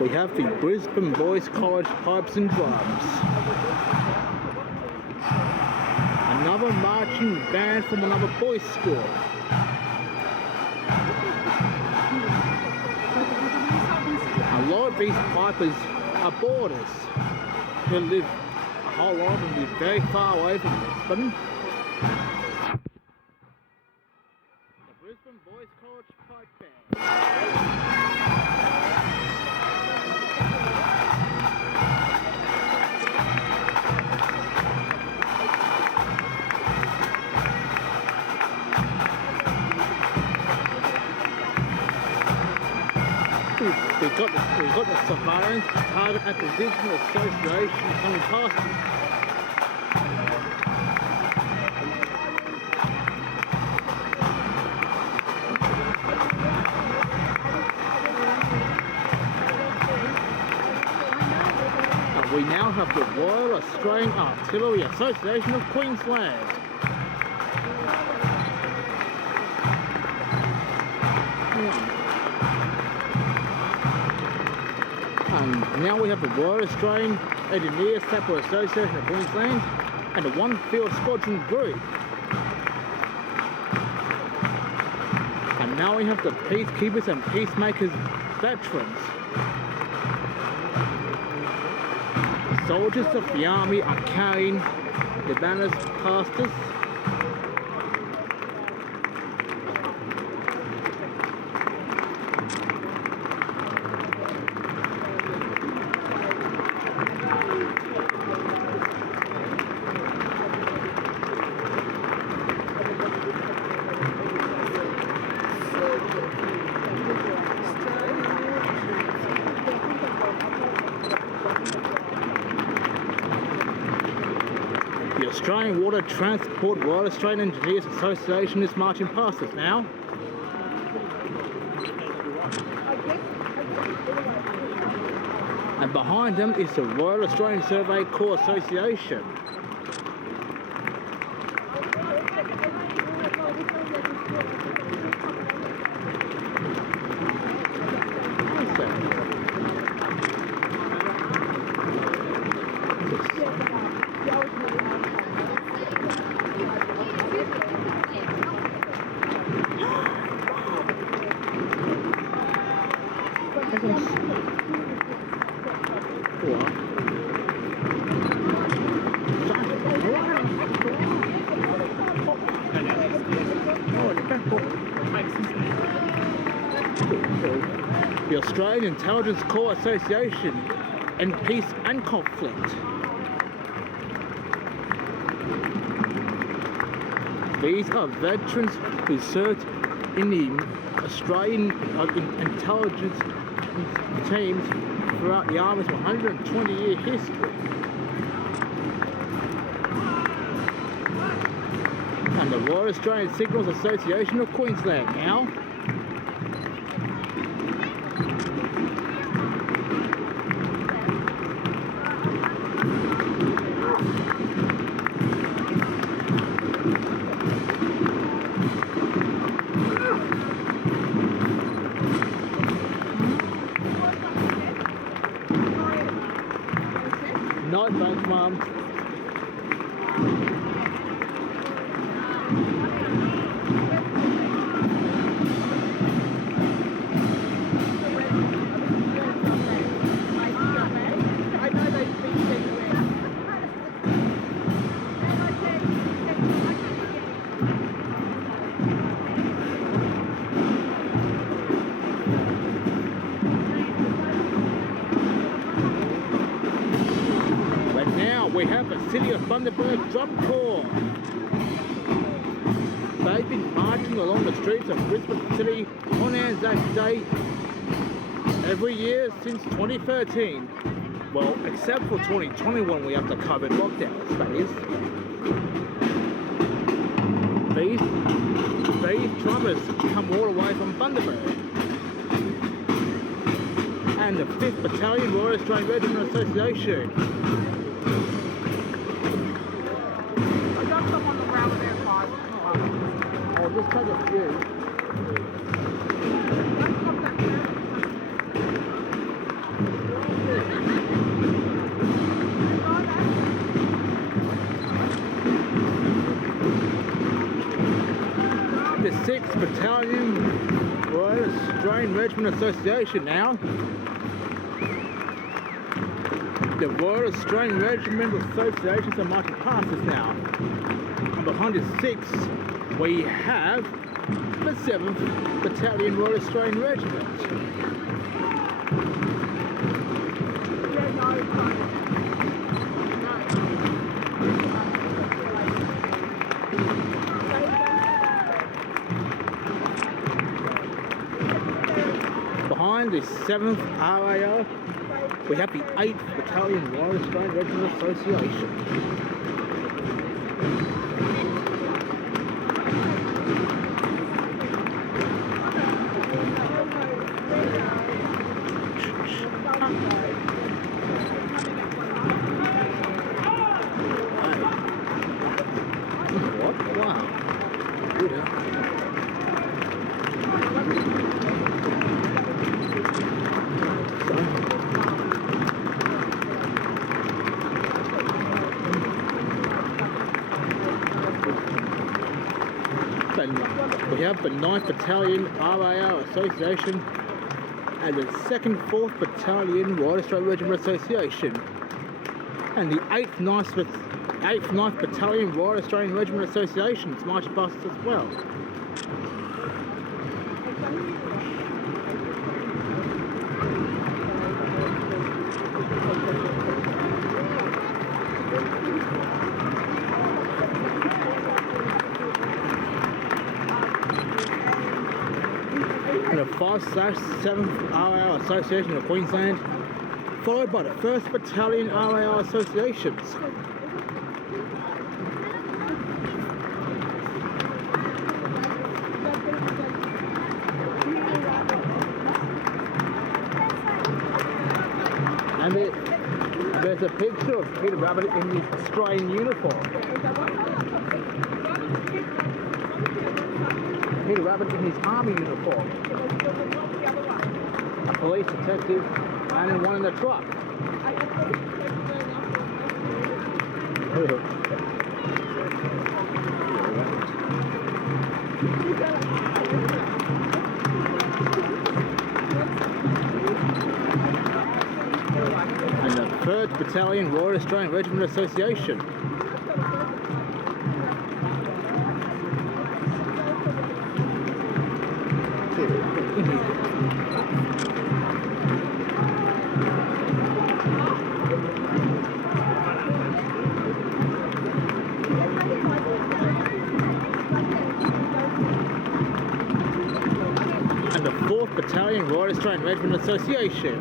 we have the Brisbane Boys College Pipes and Drums. Another marching band from another boys' school. A lot of these pipers are boarders who live a whole lot and live very far away from Brisbane. The Brisbane Boys College Pipe Band. We've got the Surveillance Target Acquisition Association coming past us. And we now have the Royal Australian Artillery Association of Queensland. And now we have the Royal Australian Engineer Sapper Association of Queensland and the One Field Squadron Group. And now we have the Peacekeepers and Peacemakers Veterans. The soldiers of the army are carrying the banners past us. The Australian Water Transport Royal Australian Engineers Association is marching past us now. And behind them is the Royal Australian Survey Corps Association. The Australian Intelligence Corps Association in Peace and Conflict. These are veterans who served in the Australian intelligence teams throughout the Army's 120-year history. And the Royal Australian Signals Association of Queensland now. No, thanks, Mum. We have the City of Bundaberg Drum Corps. They've been marching along the streets of Brisbane City on ANZAC Day every year since 2013. Well, except for 2021, we have the COVID lockdowns, that is. These drummers come all the way from Bundaberg. And the 5th Battalion Royal Australian Regiment Association. I'll just take a few. Australian Regiment Association now. The Royal Australian Regiment Association are marching past us now. And behind us 6, we have the 7th Battalion Royal Australian Regiment. Behind the 7th RAO, we have the 8th Battalion Royal Australian Regiment Association. What? Wow. Good, huh? We have the 9th Battalion RAO Association and the 2nd 4th Battalion Royal Australian Regiment Association and the 8th 9th Battalion Royal Australian Regiment Association is marching past us as well. And the 5/7th RAO Association of Queensland, followed by the 1st Battalion RAO Associations. And there's a picture of Peter Rabbit in his Australian uniform. Peter Rabbit in his army uniform. A police detective and then one in the truck. And the 3rd Battalion Royal Australian Regiment Association. And the 4th Battalion Royal Australian Regiment Association.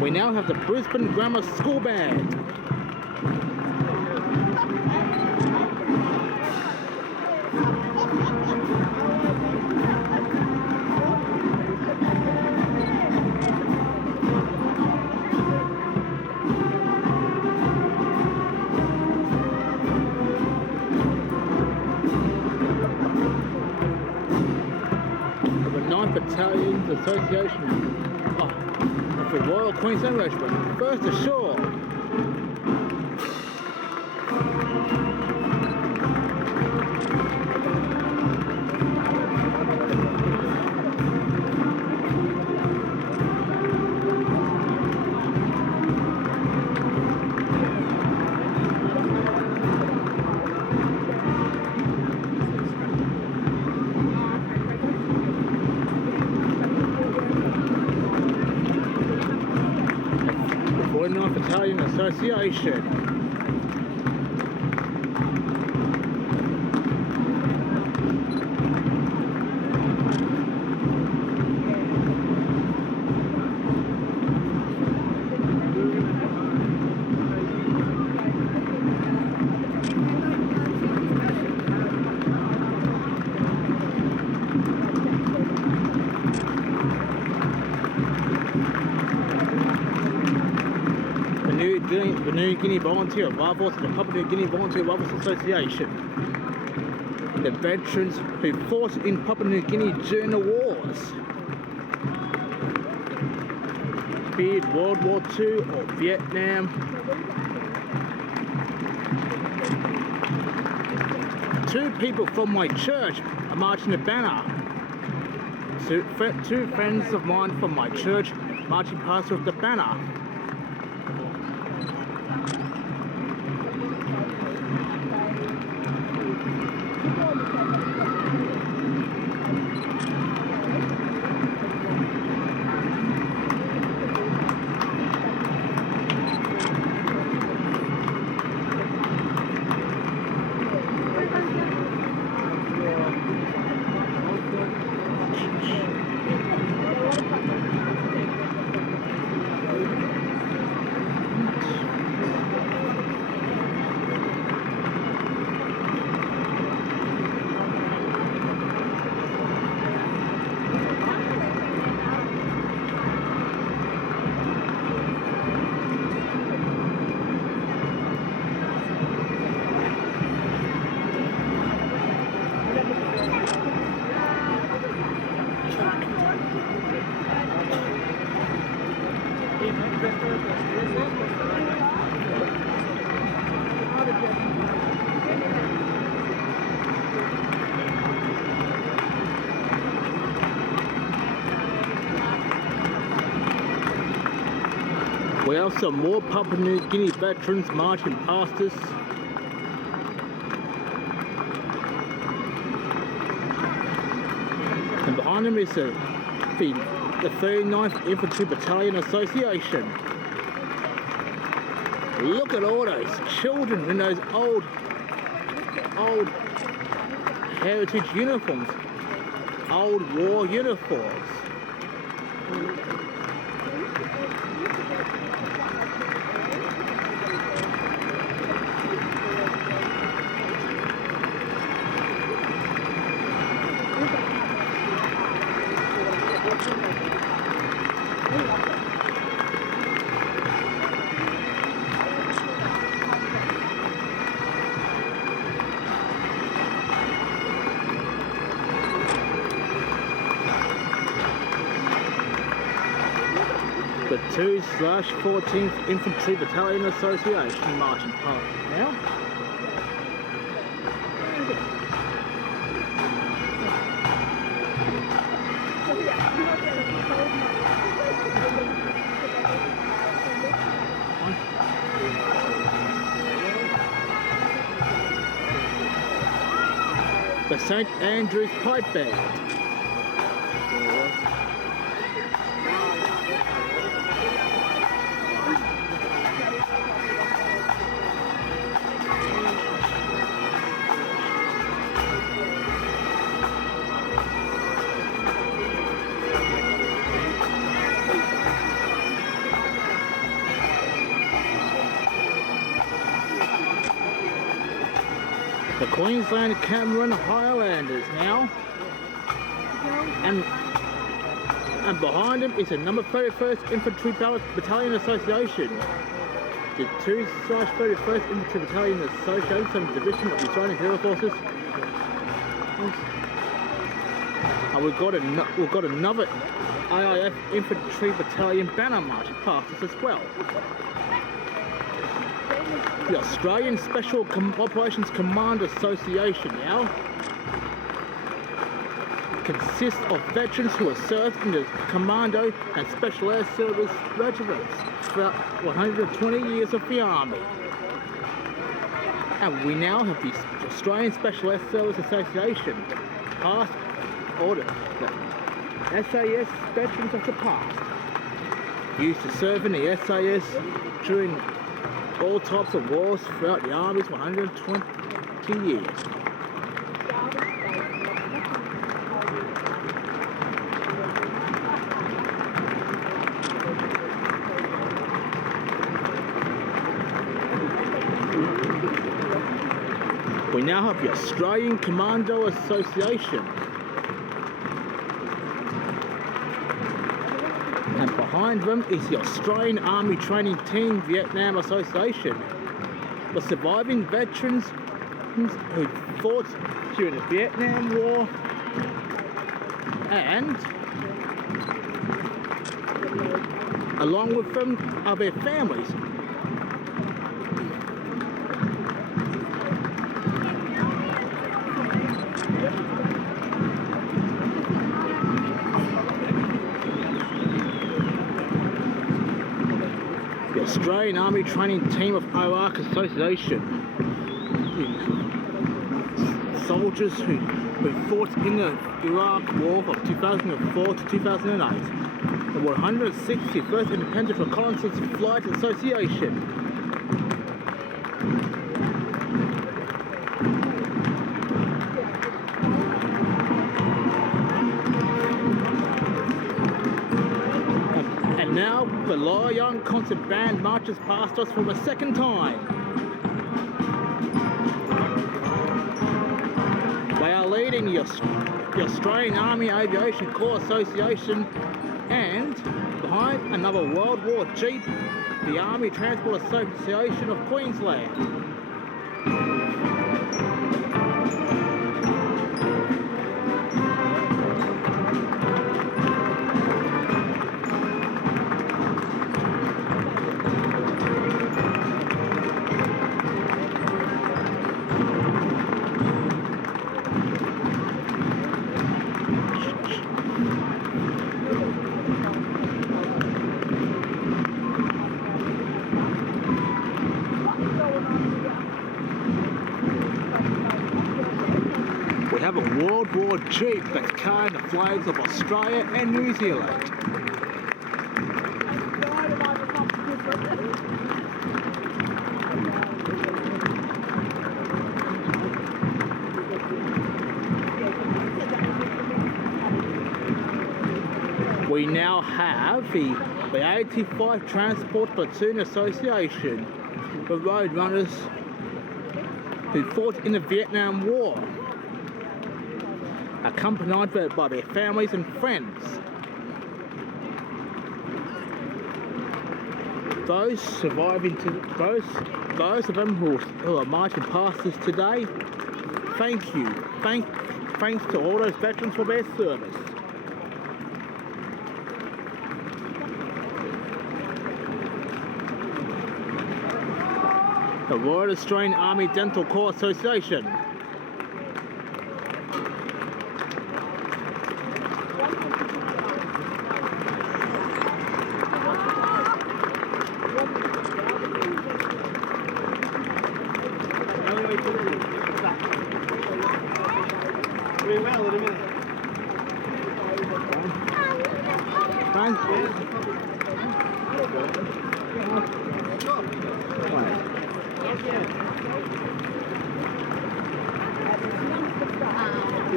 We now have the Brisbane Grammar School Band. The 9th Battalion's Association of the Royal Queensland Regiment, first ashore. Battalion Association. The New Guinea Volunteer Rifles and the Papua New Guinea Volunteer Rifles Association. The veterans who fought in Papua New Guinea during the wars, be it World War II or Vietnam. 2 people from my church are marching the banner. Two friends of mine from my church marching past with the banner. We have some more Papua New Guinea veterans marching past us. And behind them is the 39th Infantry Battalion Association. Look at all those children in those old heritage uniforms, old war uniforms. The 2/14th Infantry Battalion Association marching past now. The St. Andrew's Pipe Band. The Queensland Cameron Highlanders now, and behind them is the number 31st Infantry Battalion Association. The 2/31st Infantry Battalion Association, some division of the Australian Imperial Forces. And we've got another AIF Infantry Battalion banner marching past us as well. The Australian Special Operations Command Association now consists of veterans who have served in the Commando and Special Air Service regiments throughout 120 years of the Army. And we now have the Australian Special Air Service Association, past order, the SAS veterans of the past, used to serve in the SAS during all types of wars throughout the Army's 120 years. We now have the Australian Commando Association. And behind them is the Australian Army Training Team Vietnam Association, the surviving veterans who fought during the Vietnam War, and along with them are their families. Australian Army Training Team of Iraq Association. Soldiers who fought in the Iraq War of 2004 to 2008. The 161st Independent Reconnaissance Flight Association. And now the Lion Concert Band marches past us for the second time. They are leading the Australian Army Aviation Corps Association, and behind another World War Jeep, the Army Transport Association of Queensland. We have a World War Jeep that's carrying the flags of Australia and New Zealand. We now have the 85 Transport Platoon Association, the road runners who fought in the Vietnam War, accompanied by their families and friends. Those surviving those of them who are marching past us today, thank you. Thanks to all those veterans for their service. The Royal Australian Army Dental Corps Association.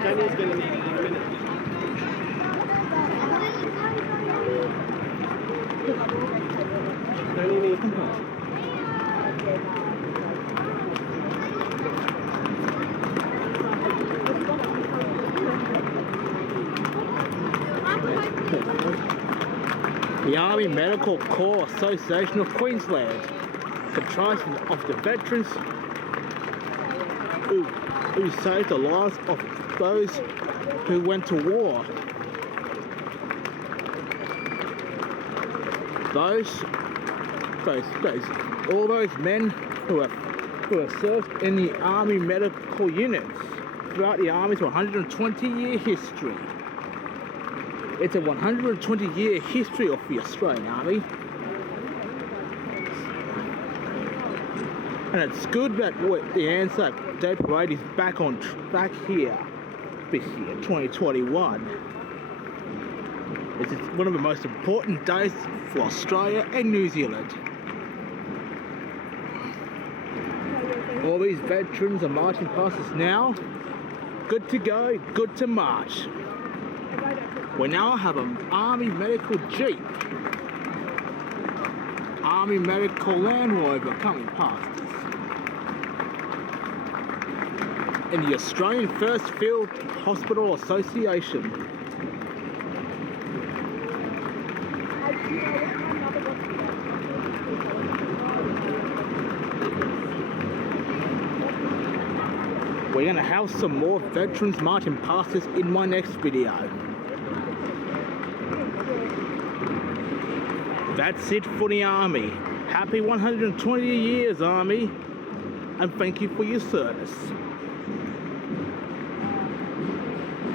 Danny's gonna need it in a minute. Danny needs it. The Army Medical Corps Association of Queensland, comprised of the veterans who saved the lives of those who went to war. All those men who have served in the Army medical units throughout the Army's 120-year history. It's a 120-year history of the Australian Army. And it's good that the ANZAC Day Parade is back here this year, 2021. It's one of the most important days for Australia and New Zealand. All these veterans are marching past us now. Good to go, good to march. We now have an Army Medical Jeep, Army Medical Land Rover coming past us. In the Australian First Field Hospital Association. We're going to have some more veterans marching past us in my next video. That's it for the Army. Happy 120 years, Army, and thank you for your service.